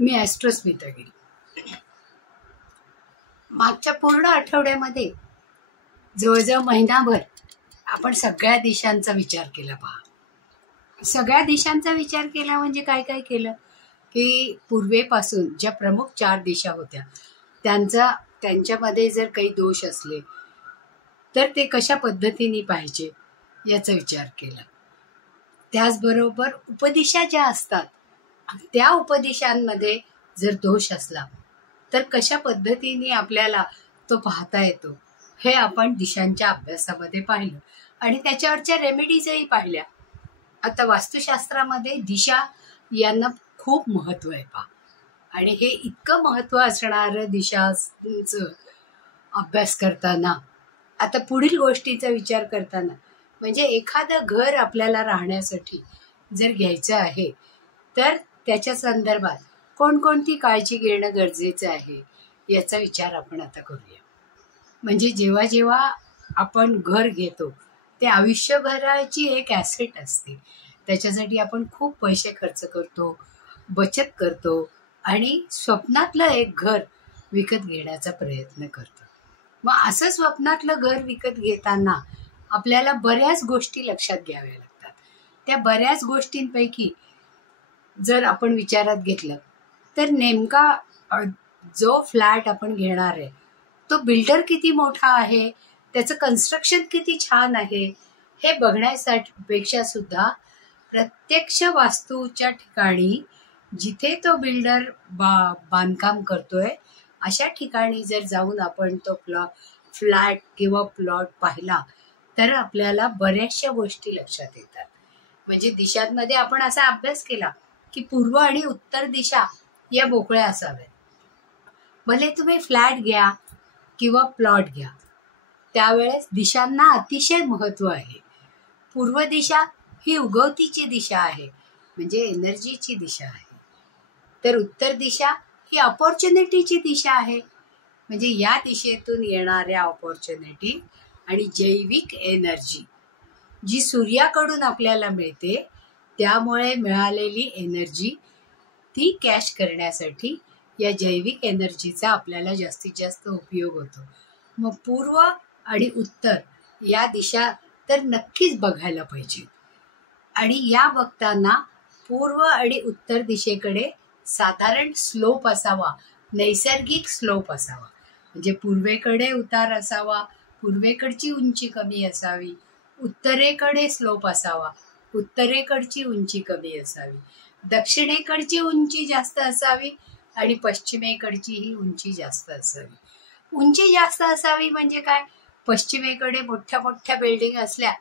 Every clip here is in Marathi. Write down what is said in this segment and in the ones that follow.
मी ॲस्ट्रोस्मिता गिरी. मागच्या पूर्ण आठवड्यामध्ये जवळजवळ महिनाभर आपण सगळ्या दिशांचा विचार केला. पहा, सगळ्या दिशांचा विचार केला म्हणजे काय काय केलं की पूर्वेपासून ज्या प्रमुख 4 दिशा होत्या त्यांच्यामध्ये जर काही दोष असले तर ते कशा पद्धतीने पाहिजे याचा विचार केला. त्याचबरोबर उपदिशा ज्या असतात त्या उपदिशांमध्ये जर दोष असला तर कशा पद्धतीने आपल्याला तो पाहता येतो हे आपण दिशांच्या अभ्यासामध्ये पाहिलं आणि त्याच्यावरच्या रेमेडीजही पाहिल्या. आता वास्तुशास्त्रामध्ये दिशा यांना खूप महत्त्व आहे. पहा, आणि हे इतकं महत्त्व असणारं दिशांचं अभ्यास करताना आता पुढील गोष्टीचा विचार करताना म्हणजे एखादं घर आपल्याला राहण्यासाठी जर घ्यायचं आहे तर त्याच्या संदर्भात कोणकोणती काळजी घेणं गरजेचं आहे याचा विचार आपण आता करूया. म्हणजे जेव्हा जेव्हा आपण घर घेतो ते आयुष्यभराची एक ॲसेट असते. त्याच्यासाठी आपण खूप पैसे खर्च करतो, बचत करतो आणि स्वप्नातलं एक घर विकत घेण्याचा प्रयत्न करतो. मग असं स्वप्नातलं घर विकत घेताना आपल्याला बऱ्याच गोष्टी लक्षात घ्याव्या लागतात. त्या बऱ्याच गोष्टींपैकी जर आपण विचारात घेतलं तर नेमका जो फ्लॅट आपण घेणार आहे तो बिल्डर किती मोठा आहे, त्याचं कन्स्ट्रक्शन किती छान आहे हे बघण्यासाठी पेक्षा सुद्धा प्रत्यक्ष वास्तूच्या ठिकाणी जिथे तो बिल्डर बांधकाम करतोय अशा ठिकाणी जर जाऊन आपण तो फ्लॅट किंवा प्लॉट पाहिला तर आपल्याला बऱ्याचशा गोष्टी लक्षात येतात. म्हणजे दिशांमध्ये आपण असा अभ्यास केला की पूर्व आणि उत्तर दिशा या मोकळ्या असाव्यात. भले तुम्ही फ्लॅट घ्या किंवा प्लॉट घ्या, त्यावेळेस दिशांना अतिशय महत्त्व आहे. पूर्व दिशा ही उगवतीची दिशा आहे, म्हणजे एनर्जीची दिशा आहे. तर उत्तर दिशा ही अपॉर्च्युनिटीची दिशा आहे, म्हणजे या दिशेतून येणाऱ्या अपॉर्च्युनिटी आणि जैविक एनर्जी जी सूर्याकडून आपल्याला मिळते त्यामुळे मिळालेली एनर्जी ती कॅश करण्यासाठी या जैविक एनर्जीचा आपल्याला जास्तीत जास्त उपयोग होतो. मग पूर्व आणि उत्तर या दिशा तर नक्कीच बघायला पाहिजे. आणि या बघताना पूर्व आणि उत्तर दिशेकडे साधारण स्लोप असावा, नैसर्गिक स्लोप असावा. म्हणजे पूर्वेकडे उतार असावा, पूर्वेकडची उंची कमी असावी, उत्तरेकडे स्लोप असावा, उत्तरेकडची उंची कमी असावी, दक्षिणेकडची उंची जास्त असावी आणि पश्चिमेकडची ही उंची जास्त असावी. उंची जास्त असावी म्हणजे काय, पश्चिमेकडे मोठ्या मोठ्या बिल्डिंग असल्या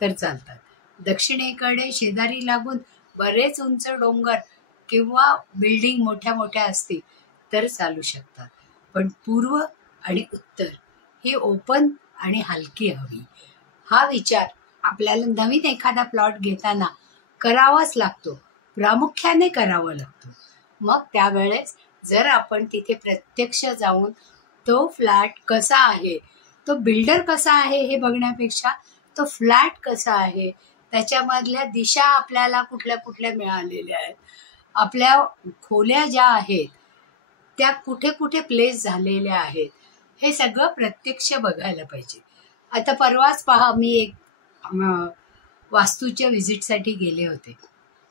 तर चालतात, दक्षिणेकडे शेजारी लागून बरेच उंच डोंगर किंवा बिल्डिंग मोठ्या मोठ्या असतील तर चालू शकतात. पण पूर्व आणि उत्तर ही ओपन आणि हलकी हवी. हा विचार आपल्याला नवीन एखादा प्लॉट घेताना करावाच लागतो, प्रामुख्याने करावा लागतो. मग त्यावेळेस जर आपण तिथे प्रत्यक्ष जाऊन तो फ्लॅट कसा आहे, तो बिल्डर कसा आहे हे बघण्यापेक्षा तो फ्लॅट कसा आहे, त्याच्यामधल्या दिशा आपल्याला कुठल्या कुठल्या मिळालेल्या आहेत, आपल्या खोल्या ज्या आहेत त्या कुठे कुठे प्लेस झालेल्या आहेत, हे सगळं प्रत्यक्ष बघायला पाहिजे. आता परवाच पहा, मी एक वास्तूच्या व्हिजिटसाठी गेले होते.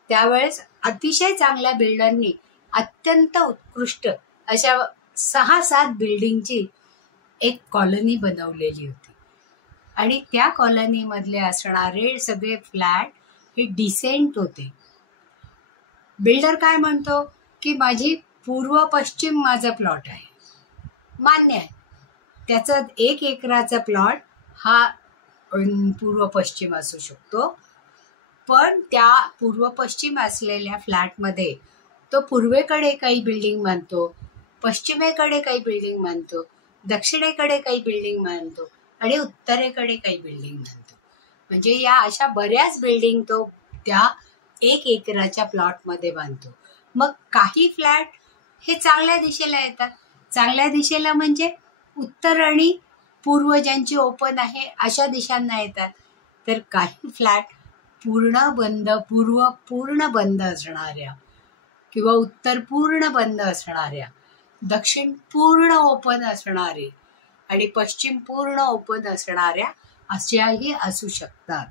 त्यावेळेस अतिशय चांगल्या बिल्डरनी अत्यंत उत्कृष्ट अशा 6-7 बिल्डिंगची एक कॉलनी बनवलेली होती आणि त्या कॉलनीमधले असणारे सगळे फ्लॅट हे डिसेंट होते. बिल्डर काय म्हणतो की माझी पूर्व पश्चिम माझा प्लॉट आहे, मान्य आहे, त्याचा 1 एकराचा प्लॉट हा पूर्व पश्चिम असू शकतो. पण त्या पूर्व पश्चिम असलेल्या फ्लॅटमध्ये तो पूर्वेकडे काही बिल्डिंग बांधतो, पश्चिमेकडे काही बिल्डिंग बांधतो, दक्षिणेकडे काही बिल्डिंग बांधतो आणि उत्तरेकडे काही बिल्डिंग बांधतो. म्हणजे या अशा बऱ्याच बिल्डिंग तो त्या 1 एकराच्या प्लॉटमध्ये बांधतो. मग काही फ्लॅट हे चांगल्या दिशेला येतात. चांगल्या दिशेला म्हणजे उत्तर आणि पूर्व ज्यांची ओपन आहे अशा दिशांना येतात. तर काही फ्लॅट पूर्ण बंद असणाऱ्या किंवा उत्तर पूर्ण बंद असणाऱ्या, दक्षिण पूर्ण ओपन असणारे आणि पश्चिम पूर्ण ओपन असणाऱ्या अशाही असू शकतात.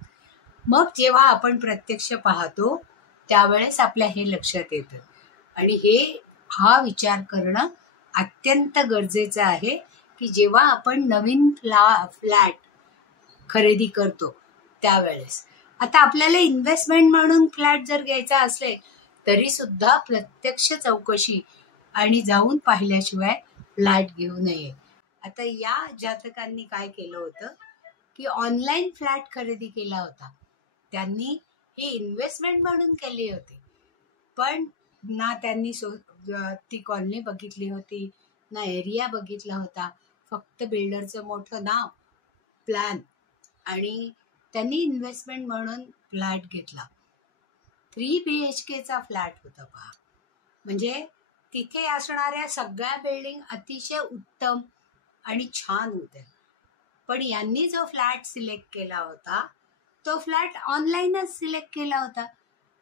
मग जेव्हा आपण प्रत्यक्ष पाहतो त्यावेळेस आपल्या हे लक्षात येतं. आणि हा विचार करणं अत्यंत गरजेचं आहे की जेव्हा आपण नवीन फ्लॅट खरेदी करतो त्यावेळेस. आता आपल्याला इन्व्हेस्टमेंट म्हणून फ्लॅट जर घ्यायचा असेल तरी सुद्धा प्रत्यक्ष चौकशी आणि जाऊन पाहिल्याशिवाय फ्लॅट घेऊ नये. आता या जातकांनी काय केलं होतं की ऑनलाईन फ्लॅट खरेदी केला होता. त्यांनी ही इन्व्हेस्टमेंट म्हणून केली होती, पण ना त्यांनी ती कॉलनी बघितली होती, ना एरिया बघितला होता. फक्त बिल्डरचं मोठं नाव, प्लॅन, आणि त्यांनी इन्व्हेस्टमेंट म्हणून फ्लॅट घेतला. 3 BHKचा फ्लॅट होता पहा. म्हणजे तिथे असणाऱ्या सगळ्या बिल्डिंग अतिशय उत्तम आणि छान होत्या. पण यांनी जो फ्लॅट सिलेक्ट केला होता तो फ्लॅट ऑनलाईनच सिलेक्ट केला होता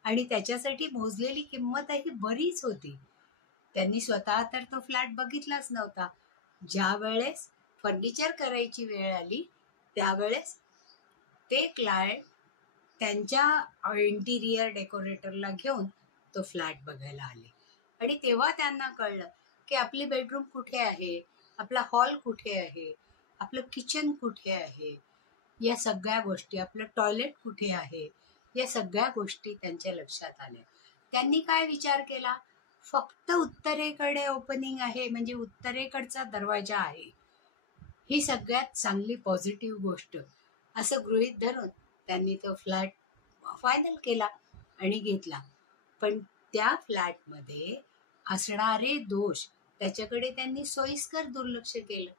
आणि त्याच्यासाठी मोजलेली किंमतही बरीच होती. त्यांनी स्वतः तर तो फ्लॅट बघितलाच नव्हता. ज्या वेळेस फर्निचर करायची वेळ आली त्यावेळेस ते क्लायंट त्यांच्या इंटिरियर डेकोरेटरला घेऊन तो फ्लॅट बघायला आले आणि तेव्हा त्यांना कळलं की आपली बेडरूम कुठे आहे, आपला हॉल कुठे आहे, आपलं किचन कुठे आहे, या सगळ्या गोष्टी, आपलं टॉयलेट कुठे आहे, या सगळ्या गोष्टी त्यांच्या लक्षात आल्या. त्यांनी काय विचार केला, फक्त उत्तरेकडे ओपनिंग आहे म्हणजे उत्तरेकडचा दरवाजा आहे, ही सगळ्यात चांगली पॉझिटिव्ह गोष्ट असं गृहीत धरून त्यांनी तो फ्लॅट फायनल केला आणि घेतला. पण त्या फ्लॅटमध्ये असणारे दोष त्याच्याकडे त्यांनी सोयीस्कर दुर्लक्ष केलं.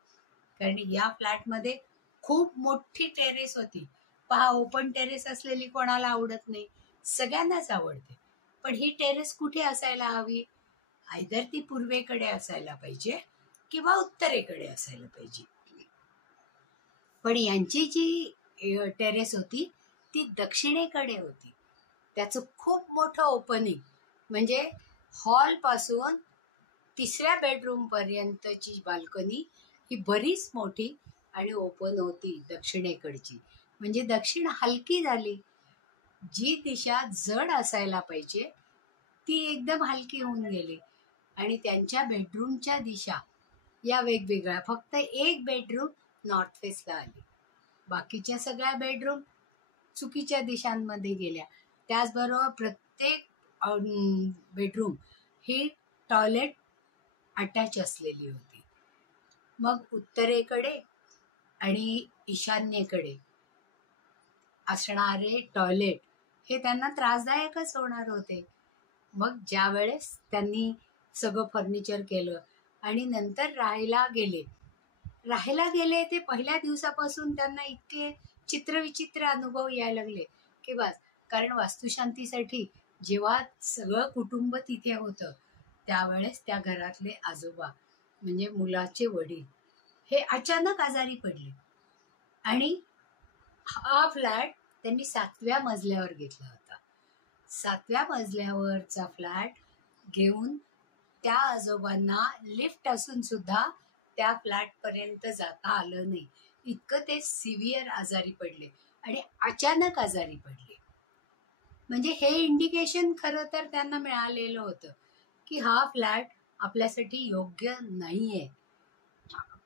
कारण या फ्लॅटमध्ये खूप मोठी टेरेस होती. पहा, ओपन टेरेस असलेली कोणाला आवडत नाही, सगळ्यांनाच आवडते. पण ही टेरेस कुठे असायला हवी, आयदर ती पूर्वेकडे असायला पाहिजे किंवा उत्तरेकडे असायला पाहिजे. पण यांची जी टेरेस होती ती दक्षिणेकडे होती. त्याचं खूप मोठं ओपनिंग म्हणजे हॉल पासून 3ऱ्या बेडरूम पर्यंतची बाल्कनी ही बरीच मोठी आणि ओपन होती दक्षिणेकडची. म्हणजे दक्षिण हलकी झाली. जी दिशा जड असायला पाहिजे ती एकदम हलकी होऊन गेली आणि त्यांच्या बेडरूमच्या दिशा या वेगवेगळ्या. फक्त एक बेडरूम नॉर्थ फेसला आली, बाकीच्या सगळ्या बेडरूम चुकीच्या दिशांमध्ये गेल्या. त्याचबरोबर प्रत्येक बेडरूम ही टॉयलेट अटॅच असलेली होती. मग उत्तरेकडे आणि ईशान्येकडे असणारे टॉयलेट हे त्यांना त्रासदायकच होणार होते. मग ज्या वेळेस त्यांनी सगळं फर्निचर केलं आणि नंतर राहायला गेले ते पहिल्या दिवसापासून त्यांना इतके चित्रविचित्र अनुभव यायला लागले की बस. कारण वास्तुशांतीसाठी जेव्हा सगळं कुटुंब तिथे होतं त्यावेळेस त्या घरातले आजोबा म्हणजे मुलाचे वडील हे अचानक आजारी पडले आणि हा फ्लॅट त्यांनी 7व्या मजल्यावर घेतला होता. 7व्या मजल्यावरचा फ्लॅट घेऊन त्या आजोबांना लिफ्ट असून सुद्धा त्या फ्लॅट पर्यंत जाता आलं नाही. इतकं ते सिव्हिअर आजारी पडले आणि अचानक आजारी पडले. म्हणजे हे इंडिकेशन खरं तर त्यांना मिळालेलं होतं की हा फ्लॅट आपल्यासाठी योग्य नाहीये.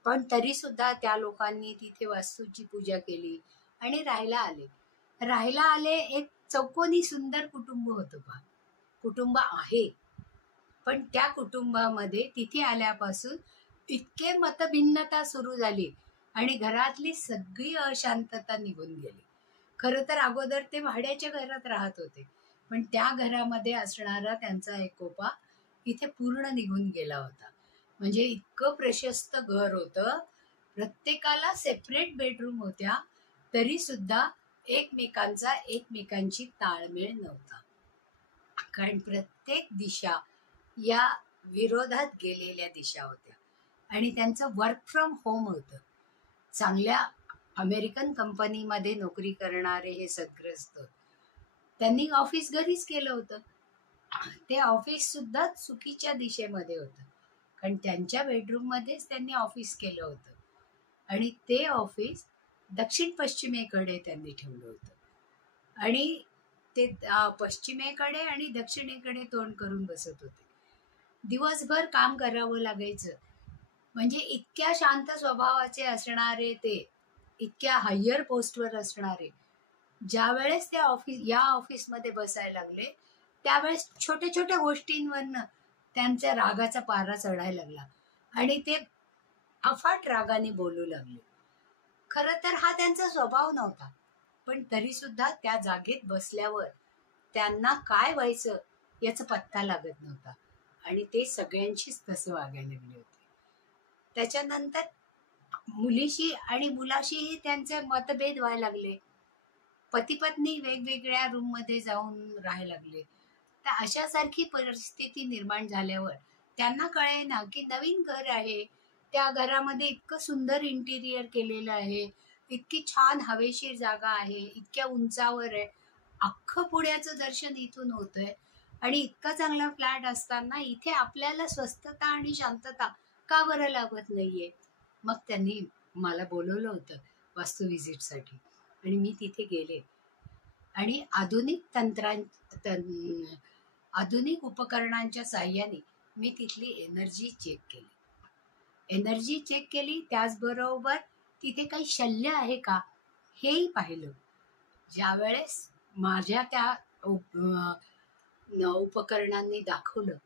पण तरी सुद्धा त्या लोकांनी तिथे वास्तूची पूजा केली आणि राहायला आले. एक चौकोनी सुंदर कुटुंब होतं पहा. कुटुंब आहे, पण त्या कुटुंबामध्ये तिथे आल्यापासून इतके मतभिन्नता सुरू झाली आणि घरातली सगळी अशांतता निघून गेली. खरं तर अगोदर ते भाड्याच्या घरात राहत होते, पण त्या घरामध्ये असणारा त्यांचा एकोपा इथे पूर्ण निघून गेला होता. म्हणजे इतकं प्रशस्त घर होतं, प्रत्येकाला सेपरेट बेडरूम होत्या, तरी सुद्धा एकमेकांची ताळमेळ नव्हता. कारण प्रत्येक दिशा या विरोधात गेलेल्या दिशा होत्या आणि त्यांचं वर्क फ्रॉम होम होतं. चांगल्या अमेरिकन कंपनीमध्ये नोकरी करणारे हे सद्ग्रस्त त्यांनी ऑफिस घरीच केलं होतं ते ऑफिस सुद्धा चुकीच्या दिशेमध्ये होतं, कारण त्यांच्या बेडरूममध्येच त्यांनी ऑफिस केलं होतं आणि ते ऑफिस दक्षिण पश्चिमेकडे त्यांनी ठेवलं होतं आणि ते पश्चिमेकडे आणि दक्षिणेकडे तोंड करून बसत होते. दिवसभर काम करावं लागायचं. म्हणजे इतक्या शांत स्वभावाचे असणारे ते, इतक्या हायर पोस्टवर असणारे, ज्यावेळेस ते या ऑफिसमध्ये बसायला लागले त्यावेळेस छोट्या छोट्या गोष्टींवरनं त्यांच्या रागाचा पारा चढायला लागला आणि ते अफाट रागाने बोलू लागले. खरं तर हा त्यांचा स्वभाव नव्हता, पण तरी सुद्धा त्या जागेत बसल्यावर त्यांना काय व्हायचं याचा पत्ता लागत नव्हता आणि ते सगळ्यांशीच तसं वागायला लागले होते. त्याच्यानंतर मुलीशी आणि मुलाशीही त्यांचे मतभेद व्हायला लागले. पती पत्नी वेगवेगळ्या रूममध्ये जाऊन राहायला लागले. तर अशासारखी परिस्थिती निर्माण झाल्यावर त्यांना कळेना की नवीन घर आहे, त्या घरामध्ये इतकं सुंदर इंटिरियर केलेलं आहे, इतकी छान हवेशीर जागा आहे, इतक्या उंचावर आहे, अख्खं पुण्याचं दर्शन इथून होतंय आणि इतका चांगला फ्लॅट असताना इथे आपल्याला स्वस्थता आणि शांतता का बरं लाभत नाहीये. मग त्यांनी मला बोलवलं होतं वास्तू व्हिजिटसाठी आणि मी तिथे गेले आणि आधुनिक उपकरणांच्या साह्याने मी तिथली एनर्जी चेक केली. त्याचबरोबर तिथे काही शल्य आहे का हेही पाहिलं. ज्यावेळेस माझ्या त्या उपकरणांनी दाखवलं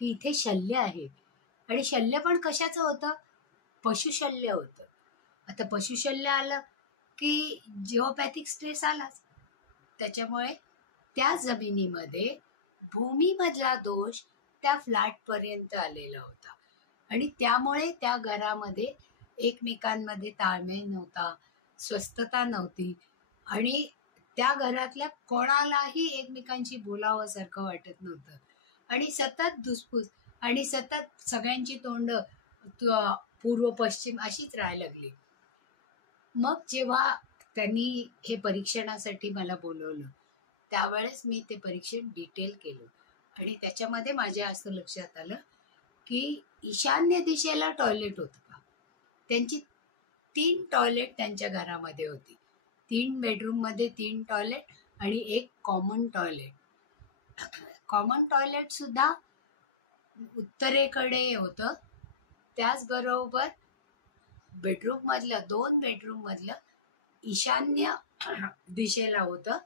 की इथे शल्य आहे आणि शल्य पण कशाचं होतं, पशुशल्य होतं. आता पशुशल्य आलं की जिओपॅथिक स्ट्रेस आलाच. त्याच्यामुळे त्या जमिनीमध्ये भूमीमधला दोष त्या फ्लॅटपर्यंत आलेला होता आणि त्यामुळे त्या घरामध्ये एकमेकांमध्ये ताळमेळ नव्हता, स्वस्थता नव्हती आणि त्या घरातल्या कोणालाही एकमेकांशी बोलावंसारखं वाटत नव्हतं आणि सतत धुसफूस आणि सतत सगळ्यांची तोंड पूर्व पश्चिम अशीच राहायला लागली. मग जेव्हा त्यांनी हे परीक्षणासाठी मला बोलवलं त्यावेळेस मी ते परीक्षण डिटेल केलं आणि त्याच्यामध्ये माझ्या असं लक्षात आलं की ईशान्य दिशेला टॉयलेट होतं का. त्यांची 3 टॉयलेट त्यांच्या घरामध्ये होती. 3 बेडरूममध्ये 3 टॉयलेट आणि एक कॉमन टॉयलेट सुद्धा उत्तरेकडे होतं. त्याचबरोबर 2 बेडरूम मधलं ईशान्य दिशेला होतं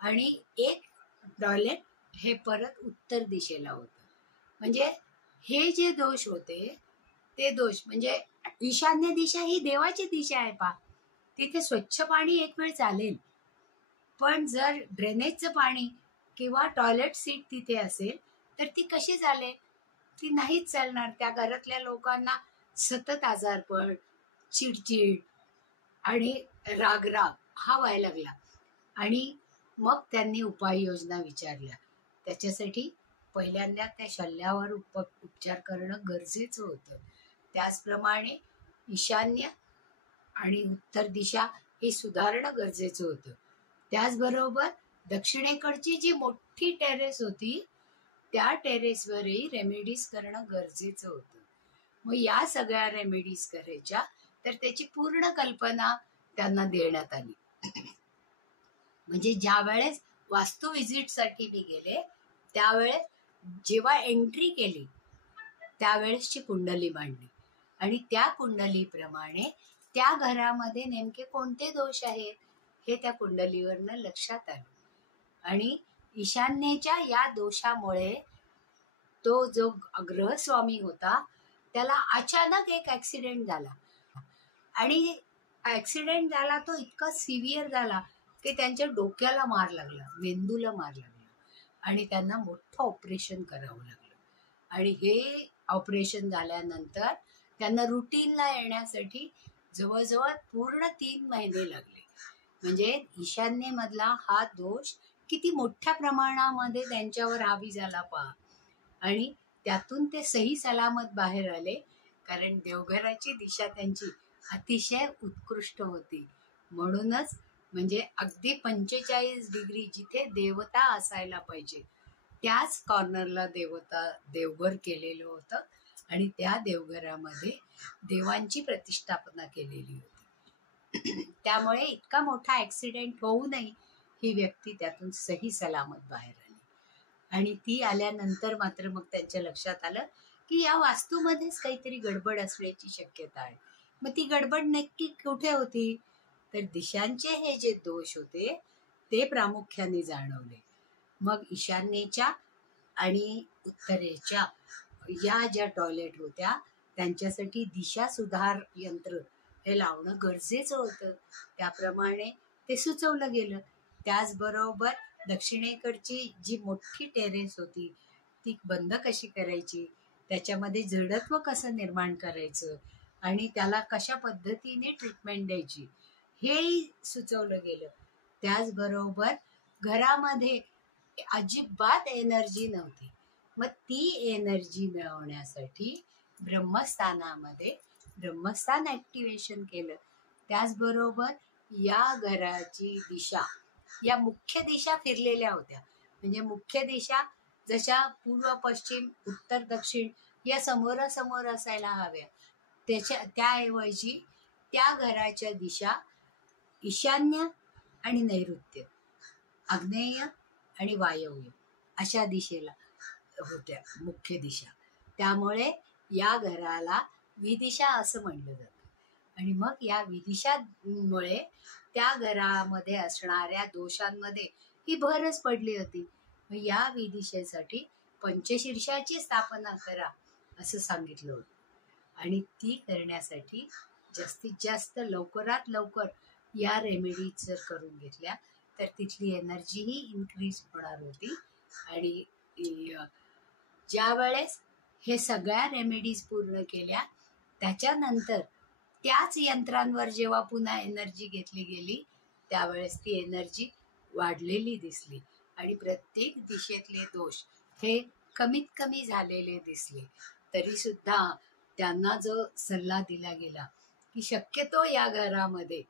आणि एक टॉयलेट हे परत उत्तर दिशेला होतं. म्हणजे हे जे दोष होते ते दोष, म्हणजे ईशान्य दिशा ही देवाची दिशा आहे पा, तिथे स्वच्छ पाणी एक वेळ चालेल, पण जर ड्रेनेजचं पाणी किंवा टॉयलेट सीट तिथे असेल तर ती कशी चालेल, ती नाहीच चालणार. त्या घरातल्या लोकांना सतत आजारपण, चिडचिड आणि रागराग हा व्हायला लागला आणि मग त्यांनी उपाययोजना विचारल्या. त्याच्यासाठी पहिल्यांदा त्या शल्यावर उपचार करणं गरजेचं होतं. त्याचप्रमाणे ईशान्य आणि उत्तर दिशा हे सुधारणं गरजेचं होतं. त्याचबरोबर दक्षिणेकडची जी मोठी टेरेस होती त्या टेरेसवरही रेमेडीज करणं गरजेचं होतं. मग या सगळ्या रेमेडीज करायच्या, तर त्याची पूर्ण कल्पना त्यांना देण्यात आली. म्हणजे ज्या वेळेस वास्तू व्हिजिटसाठी मी गेले त्यावेळेस जेव्हा एंट्री केली त्यावेळेसची कुंडली मांडली आणि त्या कुंडलीप्रमाणे त्या घरामध्ये नेमके कोणते दोष आहेत हे त्या कुंडलीवरनं लक्षात आलं आणि ईशान्येच्या या दोषामुळे तो जो ग्रहस्वामी होता त्याला अचानक एक ऍक्सिडेंट झाला आणि ऍक्सिडेंट झाला तो इतका सिव्हिअर झाला की त्यांच्या डोक्याला मार लागला, मेंदूला मार लागला आणि त्यांना मोठं ऑपरेशन करावं लागलं आणि हे ऑपरेशन झाल्यानंतर त्यांना रुटीनला येण्यासाठी जवळजवळ पूर्ण 3 महिने लागले. म्हणजे ईशान्येमधला हा दोष किती मोठ्या प्रमाणामध्ये त्यांच्यावर हावी झाला पहा आणि त्यातून ते सही सलामत बाहेर आले, कारण देवघराची दिशा त्यांची अतिशय उत्कृष्ट होती. म्हणूनच म्हणजे अगदी 45 डिग्री जिथे देवता असायला पाहिजे त्याच कॉर्नरला देवघर केलेलं होतं आणि त्या देवघरामध्ये देवांची प्रतिष्ठापना केलेली होती. त्यामुळे इतका मोठा ॲक्सिडेंट होऊनही ही व्यक्ती त्यातून सही सलामत बाहेर आली. आणि ती आल्यानंतर मात्र मग त्यांच्या लक्षात आलं की या वास्तूमध्येच काहीतरी गडबड असण्याची शक्यता आहे. मग ती गडबड नक्की कुठे होती? तर दिशांचे हे जे दोष होते ते प्रामुख्याने जाणवले. मग ईशान्येच्या आणि उत्तरेच्या या ज्या टॉयलेट होत्या त्यांच्यासाठी दिशा सुधार यंत्र हे लावणं गरजेचं होतं. त्याप्रमाणे ते सुचवलं गेलं. त्याचबरोबर दक्षिणेकडची जी मोठी टेरेस होती ती बंद कशी करायची, त्याच्यामध्ये जडत्व कसं निर्माण करायचं आणि त्याला कशा पद्धतीने ट्रीटमेंट द्यायची हेही सुचवलं गेलं. त्याचबरोबर घरामध्ये अजिबात एनर्जी नव्हती. मग ती एनर्जी मिळवण्यासाठी ब्रह्मस्थानामध्ये ब्रह्मस्थान ॲक्टिवेशन केलं. त्याचबरोबर या घराची दिशा, या मुख्य दिशा फिरलेल्या होत्या. म्हणजे मुख्य दिशा जशा पूर्व पश्चिम उत्तर दक्षिण या समोरासमोर असायला हव्या, त्याऐवजी त्या घराच्या दिशा ईशान्य आणि नैऋत्य, आग्नेय आणि वायव्य अशा दिशेला होत्या मुख्य दिशा. त्यामुळे या घराला विदिशा असं म्हणलं जातं. आणि मग या विदिशामुळे त्या घरामध्ये असणाऱ्या दोषांमध्ये ही भरच पडली होती. मग या विदिशेसाठी पंचशीर्षाची स्थापना करा असं सांगितलं होतं. आणि ती करण्यासाठी जास्तीत जास्त लवकरात लवकर या रेमेडीज जर करून घेतल्या तर तिथली एनर्जीही इन्क्रीज होणार होती. आणि ज्या वेळेस हे सगळ्या रेमेडीज पूर्ण केल्या त्याच्यानंतर त्याच यंत्रांवर जेव्हा पुन्हा एनर्जी घेतली गेली त्यावेळेस ती एनर्जी वाढलेली दिसली आणि प्रत्येक दिशेतले दोष हे कमीत कमी झालेले दिसले. तरीसुद्धा त्यांना जो सल्ला दिला गेला की शक्यतो या घरामध्ये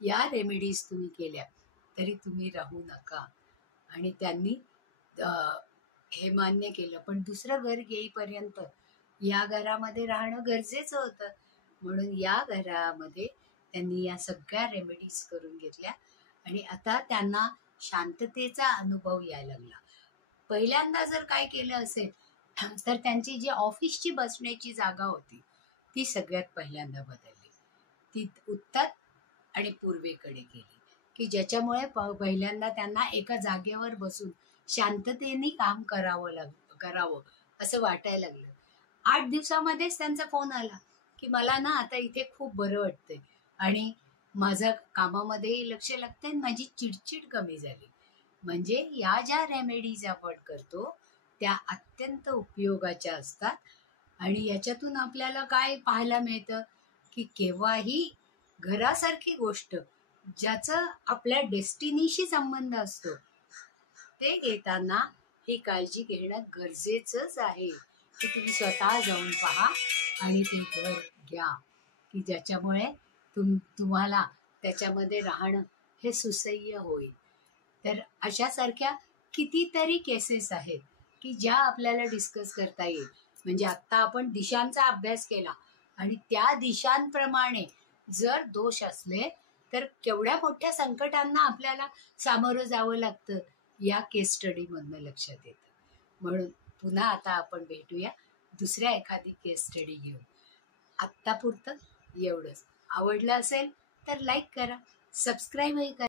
या रेमेडीज तुम्ही केल्या तरी तुम्ही राहू नका, आणि त्यांनी हे मान्य केलं. पण दुसरं घर येईपर्यंत या घरामध्ये राहणं गरजेचं होतं. म्हणून या घरामध्ये त्यांनी या सगळ्या रेमेडीज करून घेतल्या आणि आता त्यांना शांततेचा अनुभव यायला लागला. पहिल्यांदा जर काय केलं असेल तर त्यांची जी ऑफिसची बसण्याची जागा होती ती सगळ्यात पहिल्यांदा बदलली. ती उत्तर आणि पूर्वेकडे गेली की ज्याच्यामुळे पहिल्यांदा त्यांना एका जागेवर बसून शांततेने काम करावं असं वाटायला लागलं. 8 दिवसामध्येच त्यांचा फोन आला की मला ना आता इथे खूप बरं वाटतंय आणि माझं कामामध्येही लक्ष लागतंय, माझी चिडचिड कमी झाली. म्हणजे या ज्या रेमेडीज आपण करतो त्या अत्यंत उपयोगाच्या असतात. आणि याच्यातून आपल्याला काय पाहायला मिळतं की केव्हाही घरासारखी गोष्ट ज्याचं आपल्या डेस्टिनीशी संबंध असतो ते घेताना ही काळजी घेणं गरजेचंच आहे की तुम्ही स्वतः जाऊन पहा आणि ते घर घ्या की ज्याच्यामुळे तुम्हाला त्याच्यामध्ये राहणं हे सुसह्य होईल. तर अशासारख्या कितीतरी केसेस आहेत की ज्या आपल्याला डिस्कस करता येईल. म्हणजे आत्ता आपण दिशांचा अभ्यास केला आणि त्या दिशांप्रमाणे जर दोष असले तर केवढ्या मोठ्या संकटांना आपल्याला सामोरं जावं लागतं या केस स्टडीमधनं लक्षात येतं. म्हणून पुन्हा आता आपण भेटूया दुसऱ्या एखादी केस स्टडी घेऊन. आत्तापुरतं एवढंच. आवडलं असेल तर लाईक करा, सबस्क्राईबही करा.